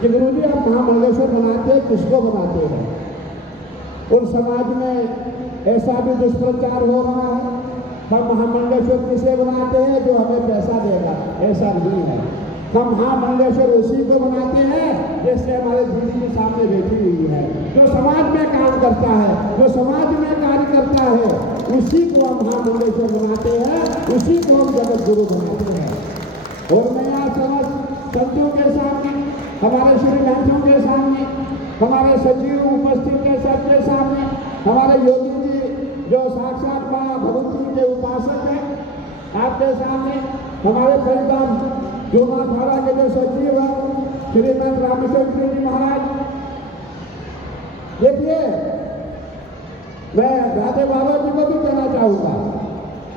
कि गुरु जी आप महामंडलेश्वर बनाते हैं, किसको बनाते हैं? और समाज में ऐसा भी दुष्प्रचार हो रहा है, हम महामंडलेश्वर किसे बनाते हैं? जो हमें पैसा देगा। ऐसा नहीं है। हम महामंडलेश्वर उसी को बनाते हैं जैसे हमारे दीदी के सामने बैठी हुई है, जो समाज में काम करता है, जो समाज में कार्य करता है, उसी को हम महामंडलेश्वर बनाते हैं, उसी को हम जगत गुरु बनाते हैं। और मैं यहाँ समस्त संतों के सामने, हमारे श्री ग्रंथों के सामने, हमारे सचिव उपस्थित के सबके सामने, हमारे योगी जी जो साक्षात मां भगवती के उपासक हैं, आपके सामने हमारे परिवार जो महाधारा के जो सचिव हैं श्रीमंत रामेश्वर जी महाराज, देखिए मैं राधे बाबा जी को भी कहना चाहूंगा,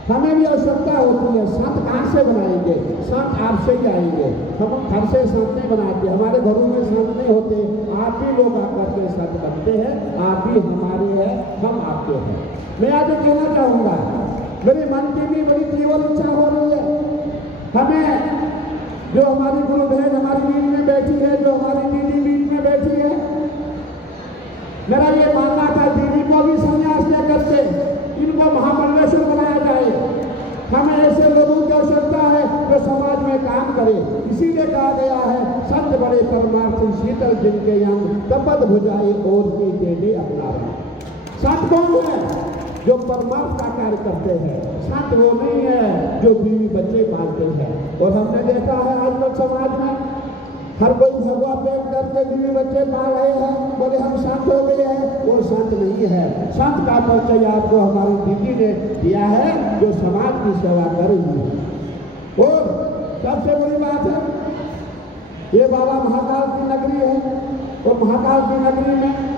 हमें भी आवश्यकता होती है। संत कहाँ से बनाएंगे? संत आपसे ही आएंगे। हम घर से संत नहीं बनाते, हमारे घरों में संत नहीं होते, आप भी लोग आकर के संत बनते हैं। आप भी हमारे हैं, हम आपके हैं। मैं आज कहना चाहूंगा, मेरे मन की भी बड़ी तीव्र इच्छा हो रही है, हमें जो हमारी गुरु बहन हमारी बीच में बैठी है, जो हमारी दीदी बीच में बैठी है, मेरा ये मानना था दीदी को भी संन्यास लेकर के इनको महामंडलेश्वर बनाया जाए। हमें ऐसे लोगों की आवश्यकता है जो समाज में काम करे। इसीलिए कहा गया है, संत बड़े परमार्थी शीतल जिनके अंग तपत भुजाई और की दे अपना। संत कौन है? जो परमार्थ का कार्य करते हैं। संत वो नहीं है जो बीवी बच्चे पालते हैं। और हमने देखा है आजकल समाज में हर कोई भगवा पेट करके बीवी बच्चे पाल रहे हैं, बोले हम संत हो गए हैं। वो संत नहीं है। संत का परिचय आपको हमारी दीदी ने दिया है, जो समाज की सेवा कर रही है। और सबसे बड़ी बात है, ये बाबा महाकाल की नगरी है, और महाकाल की नगरी में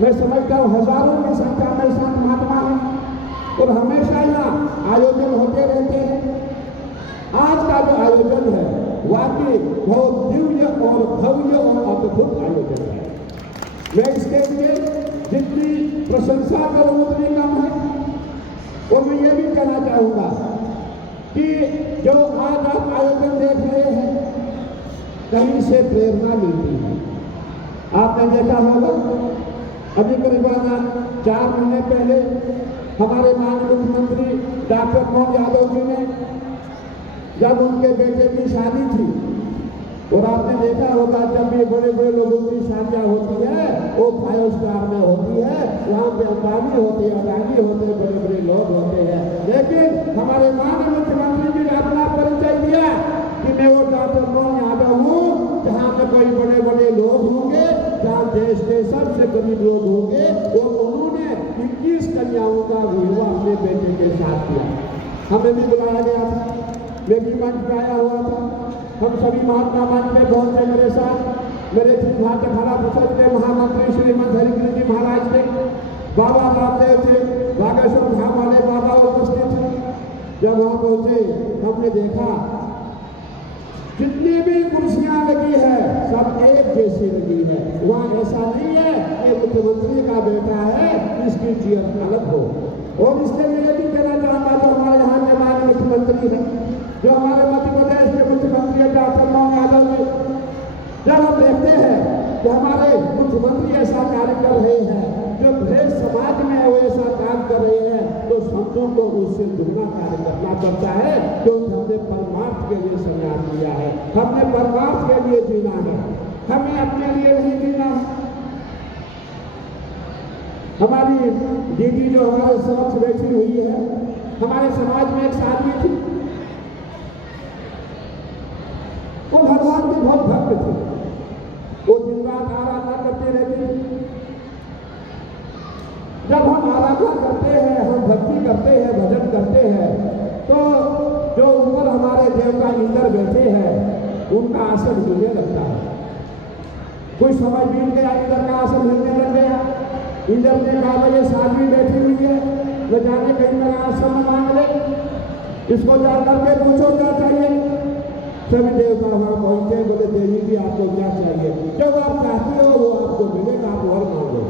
मैं समझता हूँ हजारों की संख्या में संत महात्मा है, और हमेशा यहाँ आयोजन होते रहते हैं। आज का जो आयोजन है वाकई बहुत दिव्य और भव्य और अद्भुत आयोजन है। मैं इसके लिए जितनी प्रशंसा करूं उतनी कम है। और मैं ये भी कहना चाहूंगा कि जो आज आप आयोजन देख रहे हैं, कहीं से प्रेरणा मिलती है। आपने देखा होगा, अभी करीबन 4 महीने पहले हमारे माननीय मुख्यमंत्री डॉक्टर मोहन यादव जी ने, जब उनके बेटे की शादी थी, और आपने देखा होगा जब भी बड़े बड़े लोगों की शादियां होती है वो 5 स्टार में होती है, वहाँ पे अंबानी होते हैं, अडानी होते हैं, बड़े बड़े लोग होते हैं। लेकिन हमारे माननीय मुख्यमंत्री जी ने अपना परिचय दिया कि मैं वो डॉक्टर मोहन यादव हूँ, जहाँ पे कोई बड़े बड़े लोग होंगे, जहाँ देश के सबसे गरीब लोग होंगे। और उन्होंने 21 कन्याओं का विवाह अपने बेटे के साथ किया। हमें भी बुलाया गया था, मैं भी मंच पे आया हुआ था। हम सभी महात्मा मंच में पहुंचे, मेरे साथ मेरे भाजपा खड़ा परिषद के महामंत्री श्रीमंत हरिकृष्ण जी महाराज थे, बाबा रामदेव थे, बागेश्वर धाम वाले बाबा उपस्थित थे। जब वहां पहुंचे हमने देखा जितनी भी कुर्सियां लगी है सब एक जैसी लगी है। वहां ऐसा नहीं है कि मुख्यमंत्री का बेटा है इसकी चीज अलग हो। और इसके लिए भी कहना चाहता जो हमारे यहाँ के माननीय मुख्यमंत्री हैं, जो हमारे मध्य प्रदेश के मुख्यमंत्री डॉक्टर मोहन यादव जी, जब हम देखते हैं कि हमारे मुख्यमंत्री ऐसा कार्य कर रहे हैं, जो देश समाज में वो ऐसा काम कर रहे हैं, तो संतों को उससे दुगना कार्य करना पड़ता है, क्योंकि हमने परमार्थ के लिए संन्यास लिया है, हमने परमार्थ के लिए जीना है, हमें अपने लिए नहीं जीना है। हमारी दीदी जो हमारे समक्ष बैठी हुई है, हमारे समाज में एक साथी थी, वो भगवान के बहुत भक्त थे, वो दिन रात आराधना करते रहते थे। जब हम आराधना करते हैं, हम भक्ति करते हैं, भजन करते हैं, तो जो ऊपर हमारे देवता इंद्र बैठे हैं उनका आसन हिलने लगता है। कुछ समय बीत गया, इंद्र का आसन हिलने लग गया। इंद्र ने कहा ये साध्वी बैठी हुई है, वो जाने कहीं मेरा आसन मांग ले, इसको जाकर के पूछो क्या चाहिए। सभी देवता वहां पहुंचे, बोले देवी जी आपको क्या चाहिए, जब आप चाहती हो वो आपको मिलेगा, आप और मांगो।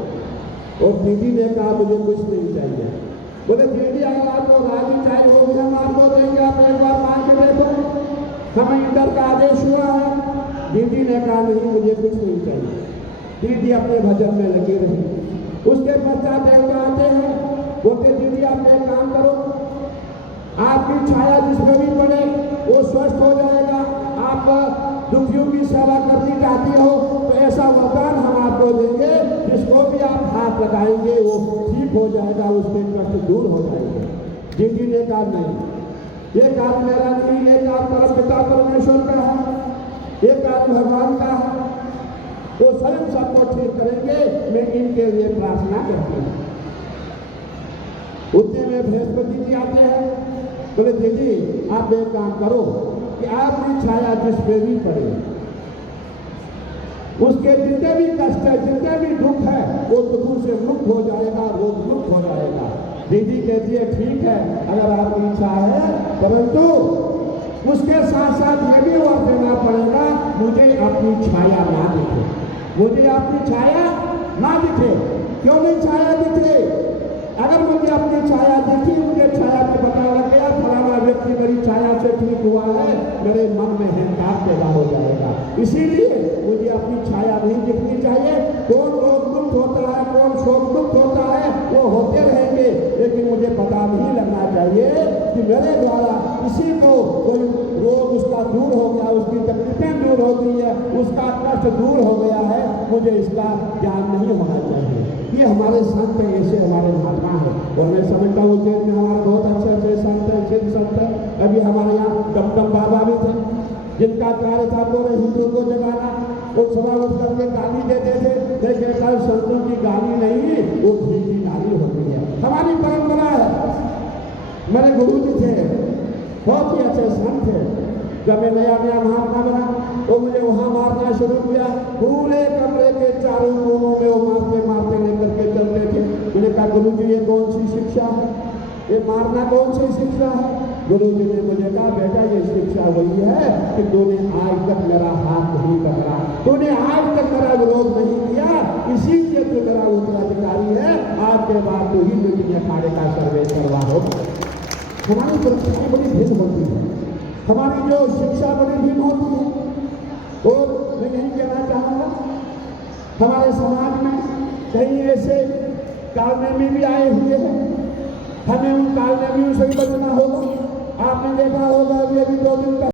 और दीदी ने कहा मुझे कुछ नहीं चाहिए। बोले दीदी अगर आपको राजी चाहिए होगी हम आपको देंगे, आप एक बार मांग के देखो। हमें इंद्र का आदेश हुआ है, दीदी ने कहा नहीं मुझे कुछ नहीं चाहिए। दीदी अपने भजन में लगी रही। उसके पश्चात देवता आते हैं, बोलते दीदी आप एक काम करो, आपकी छाया जिसमें भी पड़े वो स्वस्थ हो जाएगा। आप दुखियों की सेवा करनी चाहती हो तो ऐसा वरदान हम आपको देंगे, जिसको भी आप हाथ लगाएंगे वो ठीक हो जाएगा, उसके कष्ट दूर हो जाएंगे। दीदी ने कहा नहीं, ये काम मेरा नहीं, ये काम परम पिता परमेश्वर का है, ये काम भगवान का है, वो स्वयं सबको ठीक करेंगे, मैं इनके लिए प्रार्थना करती हूँ। उतने में बृहस्पति जी आते हैं, बोले दीदी आप एक काम करो कि आपकी छाया जिस पे भी पड़े उसके जितने भी कष्ट है, जितने भी दुख है, वो दुखों से मुक्त हो जाएगा, रोग मुक्त हो जाएगा। दीदी कहती है ठीक है अगर आपकी इच्छा है, परंतु उसके साथ साथ ये भी और देना पड़ेगा, मुझे अपनी छाया ना दिखे, मुझे अपनी छाया ना दिखे। क्यों नहीं छाया दिखे? अगर मुझे अपनी छाया दिखी, मुझे छाया में पता लग गया फलाना व्यक्ति मेरी छाया से ठीक हुआ है, मेरे मन में अहंकार पैदा हो जाएगा। इसीलिए मुझे अपनी छाया नहीं दिखनी चाहिए। कौन रोग मुक्त होता है, कौन शोक मुक्त होता है, वो होते रहेंगे, लेकिन मुझे पता नहीं लगना चाहिए कि मेरे द्वारा किसी को कोई रोग उसका दूर हो गया, उसकी तकलीफें दूर हो गई है, उसका कष्ट दूर हो गया है, मुझे इसका ज्ञान नहीं होना चाहिए। ये हमारे संत ऐसे हमारे महात्मा है। और मैं समझता हूँ उज्जैन में हमारे बहुत अच्छे संत हैं, सिद्ध संत हैं। अभी हमारे यहाँ डमडम बाबा भी थे, जिनका कार्य था पूरे हिंदू को जगाना। वो सभा उठ करके गाली देते थे, लेकिन कल संतों की गाली नहीं, वो घी की गाली होती है। हमारी परंपरा है। मेरे गुरु जी थे, बहुत ही अच्छे संत थे। जब मैं नया महात्मा बना तो मुझे वहाँ मारना शुरू किया। पूरे कमरे के चारों कोनों में वो मारते मारते लेकर के चलते थे। मैंने कहा गुरु जी ये कौन सी शिक्षा है, ये मारना कौन सी शिक्षा है? गुरु जी ने मुझे कहा बेटा ये शिक्षा वही है कि तूने आज तक मेरा हाथ नहीं पकड़ा, तूने आज तक मेरा विरोध नहीं किया, इसीलिए तू मेरा उत्तराधिकारी है। आज के बाद तू ही मीटिंग अखाड़े का सर्वे करवा हो। हमारी परीक्षाएं बड़ी भिन्न होती है, हमारी जो शिक्षा बड़ी भिन्न होती है। और मैं यही कहना चाहूँगा, हमारे समाज में कई ऐसे कारनामे भी आए हुए हैं, हमें उन कारनामियों से भी बचना होगा। आपने देखा होगा अभी 2 दिन